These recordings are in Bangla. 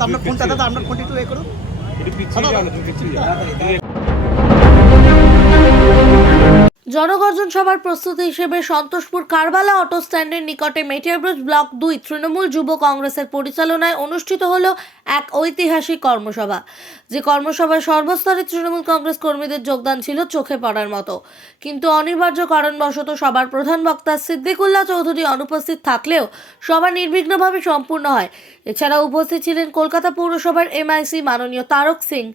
দাদা আপনার ফোনটা দাদা আপনার ফোনটা একটু এ করুন। জনগর্জন সভার প্রস্তুতি হিসেবে সন্তোষপুর কারবালা অটো স্ট্যান্ডের নিকটে মেটিয়ারব্রিজ ব্লক 2 তৃণমূল যুব কংগ্রেসের পরিচালনায় অনুষ্ঠিত হল এক ঐতিহাসিক কর্মসভা। যে কর্মসভায় সর্বস্তরের তৃণমূল কংগ্রেস কর্মীদের যোগদান ছিল চোখে পড়ার মতো, কিন্তু অনিবার্য কারণবশত সবার প্রধান বক্তা সিদ্দিকুল্লাহ চৌধুরী অনুপস্থিত থাকলেও সভা নির্বিঘ্নভাবে সম্পূর্ণ হয়। এছাড়া উপস্থিত ছিলেন কলকাতা পৌরসভার এমআইসি মাননীয় তারক সিং,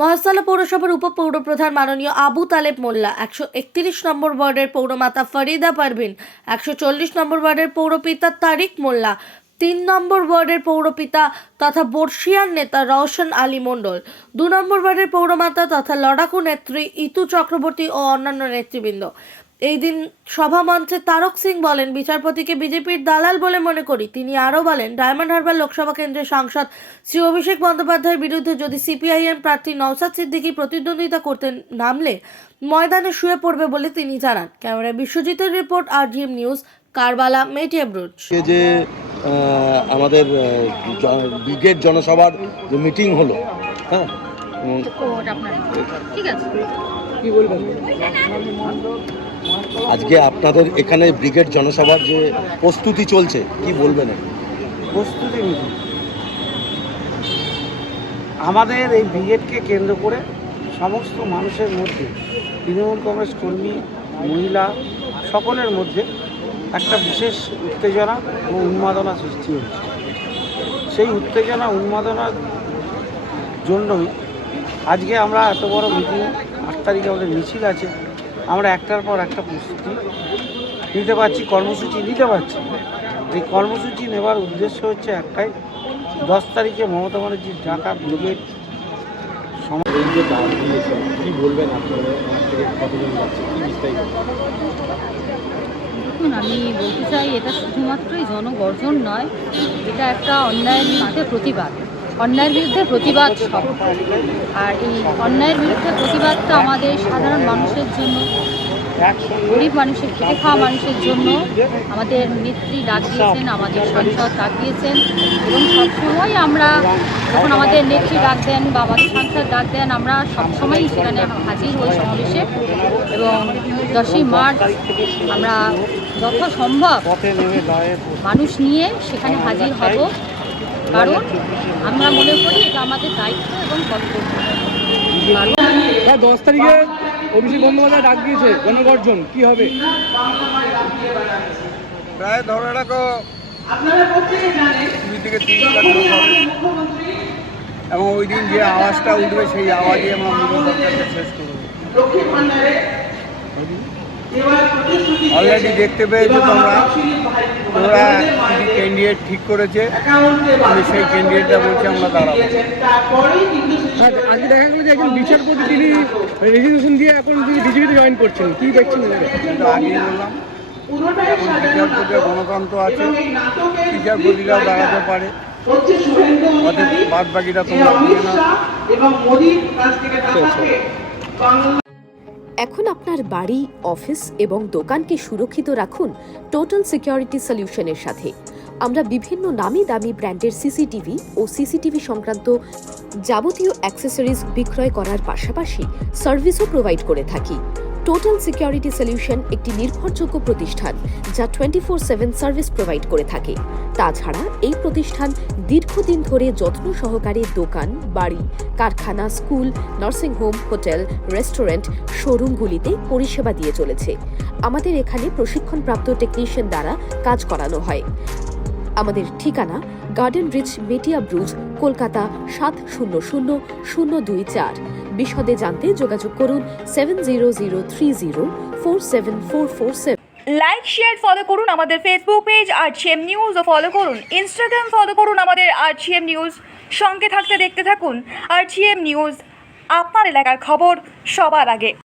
মহাস্থলা পৌরসভার উপপৌরপ্রধান মাননীয় আবু তালেব মোল্লা, 131 নম্বর ওয়ার্ডের পৌরমাতা ফরিদা পারভিন, 140 নম্বর ওয়ার্ডের পৌরপিতা তারিক মোল্লা, 3 নম্বর ওয়ার্ডের পৌরপিতা তথা বর্ষিয়ান নেতা রওশন আলী মণ্ডল, 2 নম্বর ওয়ার্ডের পৌরমাতা তথা লড়াকু নেত্রী ইতু চক্রবর্তী ও অন্যান্য নেতৃবৃন্দ। এই দিন সভা মঞ্চে তারক সিং বলেন, বিচারপতিকে বিজেপির দালাল বলে মনে করি। তিনি আরও বলেন, ডায়মন্ড হারবার লোকসভা কেন্দ্রের সাংসদ শ্রী অভিষেক বন্দ্যোপাধ্যায়ের বিরুদ্ধে যদি সিপিআইএম প্রার্থী নওশাদ সিদ্দিকী প্রতিদ্বন্দ্বিতা করতে নামলে ময়দানে শুয়ে পড়বে বলে তিনি জানান। ক্যামেরায় বিশ্বজিতের রিপোর্ট, RGM নিউজ, কারবালা, মেটিয়ারব্রিজ। যে আমাদের ব্রিগেড জনসভার যে মিটিং হলো, হ্যাঁ, কি বলবেন আজকে আপনাদের এখানে ব্রিগেড জনসভার যে প্রস্তুতি চলছে, কি বলবেন? প্রস্তুতি মিটিং আমাদের এই ব্রিগেডকে কেন্দ্র করে সমস্ত মানুষের মধ্যে, তৃণমূল কংগ্রেস কর্মী, মহিলা সকলের মধ্যে একটা বিশেষ উত্তেজনা ও উন্মাদনা সৃষ্টি হয়েছে। সেই উত্তেজনা উন্মাদনার জন্যই আজকে আমরা এত বড় মিটিং, 8 তারিখে আমাদের মিছিল আছে, আমরা একটার পর একটা প্রস্তুতি নিতে পারছি, কর্মসূচি নিতে পারছি। এই কর্মসূচি নেবার উদ্দেশ্য হচ্ছে একটাই, 10 তারিখে মমতা ব্যানার্জির ঢাকা ব্রিগেড কি বলবেন আপনারা? দেখুন, আমি বলতে চাই, এটা শুধুমাত্রই জনগর্জন নয়, এটা একটা অন্যায়ের বিরুদ্ধে প্রতিবাদ, অন্যায়ের বিরুদ্ধে প্রতিবাদ সব। আর এই অন্যায়ের বিরুদ্ধে প্রতিবাদটা আমাদের সাধারণ মানুষের জন্য, গরিব মানুষের, খেটে খাওয়া মানুষের জন্য আমাদের নেত্রী ডাক দিয়েছেন, আমাদের সাংসদ ডাক দিয়েছেন। এবং সবসময় আমরা যখন আমাদের নেত্রী ডাক দেন বা আমাদের সাংসদ ডাক দেন, আমরা সবসময়ই সেখানে হাজির হই সমাবেশে। এবং 10ই মার্চ আমরা যথাসম্ভব মানুষ নিয়ে সেখানে হাজির হব, কারণ আমরা মনে করি এটা আমাদের দায়িত্ব এবং কর্তব্য। 10 তারিখে অভিষেক বন্দ্যোপাধ্যায় ডাক দিয়েছে জনগর্জন, কি হবে? প্রায় ধরে রাখো 20 থেকে 30 লাখ লোক হবে, এবং ওই দিন যে আওয়াজটা উঠবে সেই আওয়াজে আমরা মোদী সরকারকে শেষ করব। অলরেডি দেখতে পেয়েছো তোমরা ক্যান্ডিডেট ঠিক করেছে, সেই ক্যান্ডিডেটটা বলছে আমরা দাঁড়াবো। আজকে দেখা গেল যে একজন বিচারপতি তিনি রেজিগনেশন দিয়ে এখন তিনি বিজেপিতে জয়েন করছেন, কি দেখছেন? কিন্তু আগেই বললাম, এখন বিচারপতির গণতন্ত্র আছে, বিচারপতিরাও দাঁড়াতে পারে, বাদ বাকিটা তোমরা বুঝে না। এখন আপনার বাড়ি, অফিস এবং দোকানকে সুরক্ষিত রাখুন টোটাল সিকিউরিটি সলিউশনের সাথে। আমরা বিভিন্ন নামি দামি ব্র্যান্ডের সিসিটিভি ও সিসিটিভি সংক্রান্ত যাবতীয় অ্যাক্সেসরিজ বিক্রয় করার পাশাপাশি সার্ভিসও প্রোভাইড করে থাকি। টোটাল সিকিউরিটি সলিউশন একটি নির্ভরযোগ্য প্রতিষ্ঠান যা 24/7 সার্ভিস প্রোভাইড করে থাকে। তাছাড়া এই প্রতিষ্ঠান দীর্ঘদিন ধরে যত্ন সহকারে দোকান, বাড়ি, কারখানা, স্কুল, নার্সিংহোম, হোটেল, রেস্টুরেন্ট, শোরুমগুলিতে পরিষেবা দিয়ে চলেছে। আমাদের এখানে প্রশিক্ষণপ্রাপ্ত টেকনিশিয়ান দ্বারা কাজ করানো হয়। আমাদের ঠিকানা গার্ডেন রিচ, মেটিয়ারব্রিজ, কলকাতা 700024। বিশদে জানতে যোগাযোগ করুন 7003047447। লাইক, শেয়ার, ফলো করুন আমাদের ফেসবুক পেজ RGM নিউজ ও ফলো করুন ইনস্টাগ্রাম, ফলো করুন আমাদের RGM নিউজ। সঙ্গে থাকতে দেখতে থাকুন RGM নিউজ, আপনার এলাকার খবর সবার আগে।